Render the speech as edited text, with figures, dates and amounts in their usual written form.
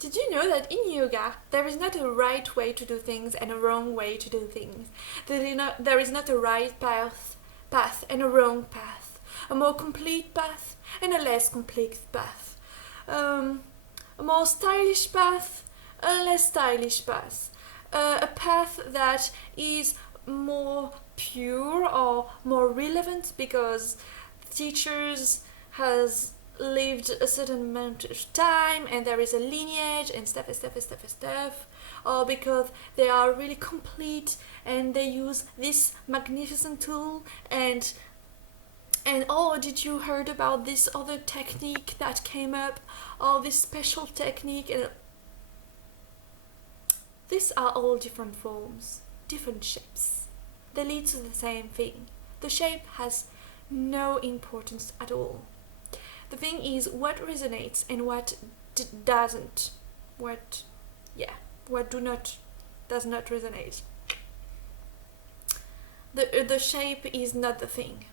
Did you know that in yoga there is not a right way to do things and a wrong way to do things? There is not a right path and a wrong path, a more complete path and a less complete path, a more stylish path, a less stylish path, a path that is more pure or more relevant because teachers has lived a certain amount of time and there is a lineage and stuff, or because they are really complete and they use this magnificent tool and oh, did you heard about this other technique that came up, or this special technique? And these are all different forms, different shapes. They lead to the same thing. The shape has no importance at all. The thing is what resonates and what doesn't. What does not resonate. The shape is not the thing.